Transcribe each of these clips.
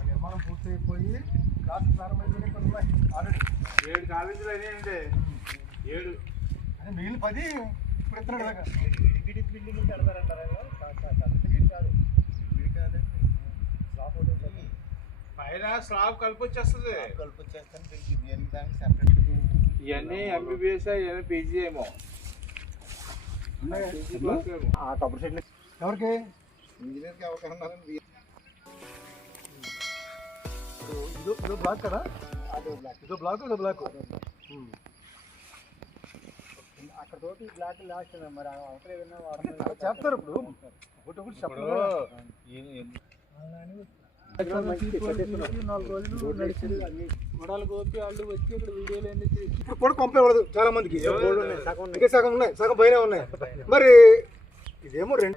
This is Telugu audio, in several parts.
నిర్మాణం పూర్తయిపోయి క్లాస్ ప్రారంభమైపోయినాయి ఆల్రెడీ 7 కాలేజీలు అయినాయంటే 7 అంటే మిగిలిన 10 ఇప్పుడు ఎత్తున్నాడు కదా. బిల్డింగ్ కడతారంటారా? పైన స్లాబ్ కలిపి వచ్చేస్తుంది. ఇవన్నీ ఎంబీబీఎస్ ఇవన్నీ పీజీ ఏమో. కబుర్ సెట్లు ఎవరికి? ఇంజనీర్కి ఎవరికన్నా. ఇదో బ్లాక్ కదా, ఇదో బ్లాక్ అక్కడ తోటి బ్లాక్ లాస్ట్ మరి అవసరం ఏదైనా చెప్తారు. ఇప్పుడు ఒకటి చెప్పరు. 4 రోజులు వచ్చి ఇక్కడ వీడియోలు ఇప్పుడు కూడా పంపేవాడు చాలా మందికి. ఇంకా సగం ఉన్నాయి, సగం పైన ఉన్నాయి. మరి ఇదేమో 2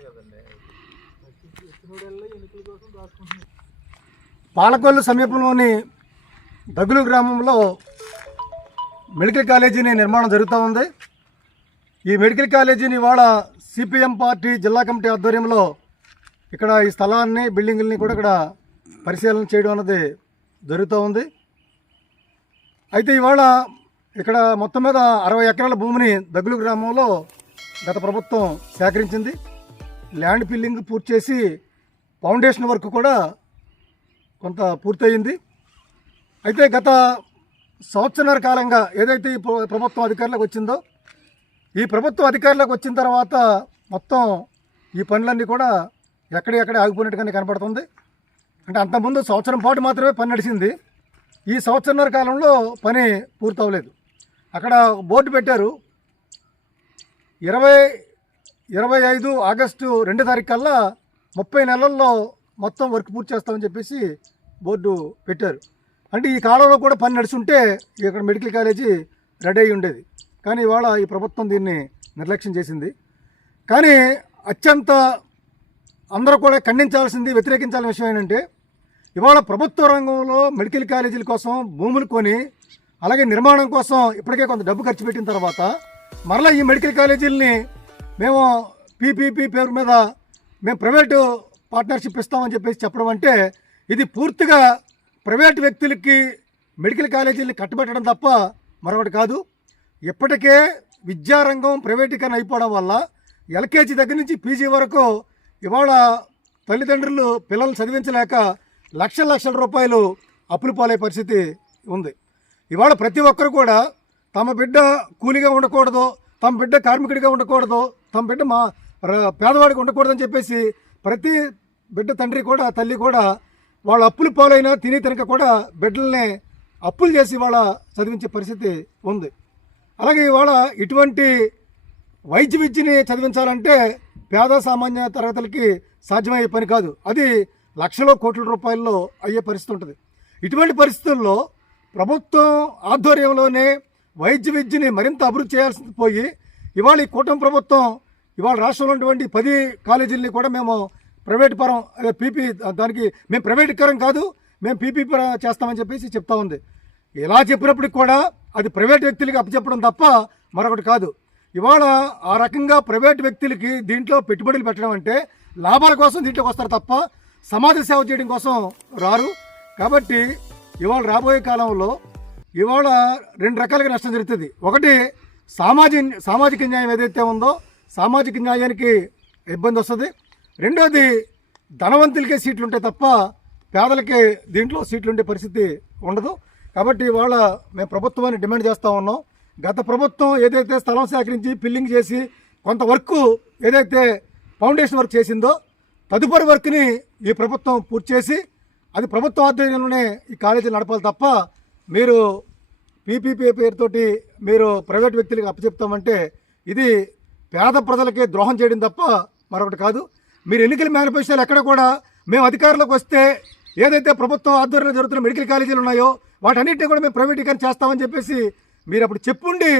ఎన్నికల కోసం రాసుకుంటున్నాయి. పాలకొల్లు సమీపంలోని దగ్గులు గ్రామంలో మెడికల్ కాలేజీని నిర్మాణం జరుగుతూ ఉంది. ఈ మెడికల్ కాలేజీని ఇవాళ సిపిఎం పార్టీ జిల్లా కమిటీ ఆధ్వర్యంలో ఇక్కడ ఈ స్థలాన్ని, బిల్డింగుల్ని కూడా ఇక్కడ పరిశీలన చేయడం అన్నది జరుగుతూ ఉంది. అయితే ఇవాళ ఇక్కడ మొత్తం మీద 60 ఎకరాల భూమిని దగ్గులు గ్రామంలో గత ప్రభుత్వం సేకరించింది. ల్యాండ్ ఫిల్లింగ్ పూర్తి చేసి ఫౌండేషన్ వర్క్ కూడా కొంత పూర్తయింది. అయితే గత సంవత్సరాల కాలంగా ఏదైతే ఈ ప్రభుత్వం అధికారులకు వచ్చిందో, ఈ ప్రభుత్వం అధికారులకు వచ్చిన తర్వాత మొత్తం ఈ పనులన్నీ కూడా ఎక్కడెక్కడ ఆగిపోయినట్టుగానే కనపడుతుంది. అంటే అంతకుముందు సంవత్సరం పాటు మాత్రమే పని నడిచింది. ఈ సంవత్సరాల కాలంలో పని పూర్తవలేదు. అక్కడ బోర్డు పెట్టారు, 25 ఆగస్టు 2 తారీఖు కల్లా 30 నెలల్లో మొత్తం వర్క్ పూర్తి చేస్తామని చెప్పేసి బోర్డు పెట్టారు. అంటే ఈ కాలంలో కూడా పని నడుచుంటే ఇక్కడ మెడికల్ కాలేజీ రెడీ అయి ఉండేది. కానీ ఇవాళ ఈ ప్రభుత్వం దీన్ని నిర్లక్ష్యం చేసింది. కానీ అత్యంత అందరూ కూడా ఖండించాల్సింది, వ్యతిరేకించాల్సిన విషయం ఏంటంటే, ఇవాళ ప్రభుత్వ రంగంలో మెడికల్ కాలేజీల కోసం భూములు కొని, అలాగే నిర్మాణం కోసం ఇప్పటికే కొంత డబ్బు ఖర్చు పెట్టిన తర్వాత మరలా ఈ మెడికల్ కాలేజీలని మేము పీపీపీ పేరు మీద మేము ప్రైవేటు పార్ట్నర్షిప్ ఇస్తామని చెప్పేసి చెప్పడం అంటే, ఇది పూర్తిగా ప్రైవేటు వ్యక్తులకి మెడికల్ కాలేజీలని కట్టబెట్టడం తప్ప మరొకటి కాదు. ఇప్పటికే విద్యారంగం ప్రైవేటీకరణ అయిపోవడం వల్ల ఎల్కేజీ దగ్గర నుంచి పీజీ వరకు ఇవాళ తల్లిదండ్రులు పిల్లలు చదివించలేక లక్షల రూపాయలు అప్పులు పాలే పరిస్థితి ఉంది. ఇవాళ ప్రతి ఒక్కరు కూడా తమ బిడ్డ కూలీగా ఉండకూడదు, తమ బిడ్డ కార్మికుడిగా ఉండకూడదు, తమ బిడ్డ పేదవాడికి ఉండకూడదని చెప్పేసి ప్రతి బిడ్డ తండ్రి కూడా, తల్లి కూడా వాళ్ళ అప్పులు పాలైనా తిని తినక కూడా బిడ్డల్ని అప్పులు చేసి వాళ్ళ చదివించే పరిస్థితి ఉంది. అలాగే ఇవాళ ఇటువంటి వైద్య విద్యని చదివించాలంటే పేద సామాన్య తరగతులకి సాధ్యమయ్యే పని కాదు. అది లక్షల కోట్ల రూపాయల్లో అయ్యే పరిస్థితి ఉంటుంది. ఇటువంటి పరిస్థితుల్లో ప్రభుత్వం ఆధ్వర్యంలోనే వైద్య విద్యని మరింత అభివృద్ధి చేయాల్సి పోయి ఇవాళ ఈ కూటమి ప్రభుత్వం ఇవాళ రాష్ట్రంలో ఉన్నటువంటి 10 కాలేజీలని కూడా మేము ప్రైవేట్ పరం పీపీ దానికి మేము ప్రైవేటీకరం కాదు, మేము పీపీ చేస్తామని చెప్పేసి చెప్తా ఉంది. ఇలా చెప్పినప్పటికి కూడా అది ప్రైవేట్ వ్యక్తులకి అప్పచెప్పడం తప్ప మరొకటి కాదు. ఇవాళ ఆ రకంగా ప్రైవేట్ వ్యక్తులకి దీంట్లో పెట్టుబడులు పెట్టడం అంటే లాభాల కోసం దీంట్లోకి వస్తారు తప్ప సమాజ సేవ చేయడం కోసం రారు. కాబట్టి ఇవాళ రాబోయే కాలంలో ఇవాళ 2 రకాలుగా నష్టం జరుగుతుంది. ఒకటి సామాజిక న్యాయం ఏదైతే ఉందో సామాజిక న్యాయానికి ఇబ్బంది వస్తుంది. రెండోది ధనవంతులకే సీట్లు ఉంటాయి తప్ప పేదలకి దీంట్లో సీట్లు ఉండే పరిస్థితి ఉండదు. కాబట్టి ఇవాళ మేము ప్రభుత్వాన్ని డిమాండ్ చేస్తూ ఉన్నాం. గత ప్రభుత్వం ఏదైతే స్థలం సేకరించి ఫిల్లింగ్ చేసి కొంత వర్క్ ఏదైతే ఫౌండేషన్ వర్క్ చేసిందో తదుపరి వర్క్ని ఈ ప్రభుత్వం పూర్తి చేసి అది ప్రభుత్వ ఆధ్వర్యంలోనే ఈ కాలేజీలు నడపాలి తప్ప మీరు పీపీపీ పేరుతోటి మీరు ప్రైవేట్ వ్యక్తులకు అప్పచెప్తామంటే ఇది పేద ప్రజలకే ద్రోహం చేయడం తప్ప మరొకటి కాదు. మీరు ఎన్నికల మేనిఫెస్టోలు ఎక్కడ కూడా మేము అధికారంలోకి వస్తే ఏదైతే ప్రభుత్వం ఆధ్వర్యంలో జరుగుతున్న మెడికల్ కాలేజీలు ఉన్నాయో వాటన్నిటిని కూడా మేము ప్రైవేటీకరణ చేస్తామని చెప్పేసి మీరు అప్పుడు చెప్పుండి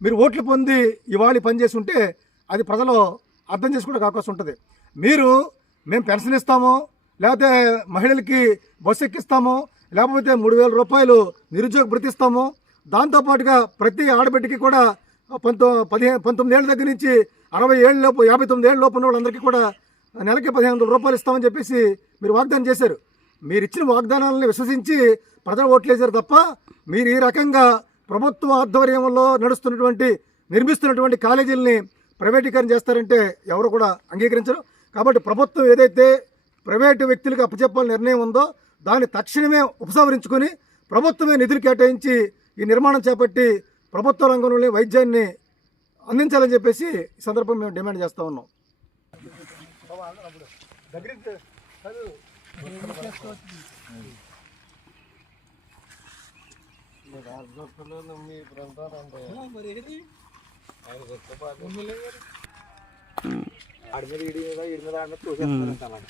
మీరు ఓట్లు పొంది ఇవాళ పనిచేసి ఉంటే అది ప్రజలు అర్థం చేసుకోవడానికి అవకాశం ఉంటుంది. మీరు మేము పెన్షన్ ఇస్తాము, లేకపోతే మహిళలకి బస్సు ఎక్కిస్తాము, లేకపోతే 3,000 రూపాయలు నిరుద్యోగ భృతి ఇస్తాము, దాంతోపాటుగా ప్రతి ఆడబిడ్డకి కూడా 19 ఏళ్ళ దగ్గర నుంచి 60 ఏళ్ళ లోపు 59 ఏళ్ళ లోపు ఉన్న వాళ్ళందరికీ కూడా నెలకి 1500 రూపాయలు ఇస్తామని చెప్పేసి మీరు వాగ్దానం చేశారు. మీరు ఇచ్చిన వాగ్దానాలను విశ్వసించి ప్రజలు ఓట్లేశారు తప్ప మీరు ఈ రకంగా ప్రభుత్వ ఆధ్వర్యంలో నిర్మిస్తున్నటువంటి కాలేజీలని ప్రైవేటీకరణ చేస్తారంటే ఎవరు కూడా అంగీకరించరు. కాబట్టి ప్రభుత్వం ఏదైతే ప్రైవేటు వ్యక్తులకు అప్పచెప్పాలని నిర్ణయం ఉందో దాన్ని తక్షణమే ఉపసంహరించుకొని ప్రభుత్వమే నిధులు కేటాయించి ఈ నిర్మాణం చేపట్టి ప్రభుత్వ రంగంలోని వైద్యాన్ని అందించాలని చెప్పేసి ఈ సందర్భం మేము డిమాండ్ చేస్తూ ఉన్నాం. ఆడి మీద ఈడి మీద చూసేస్తారంట అలాగే.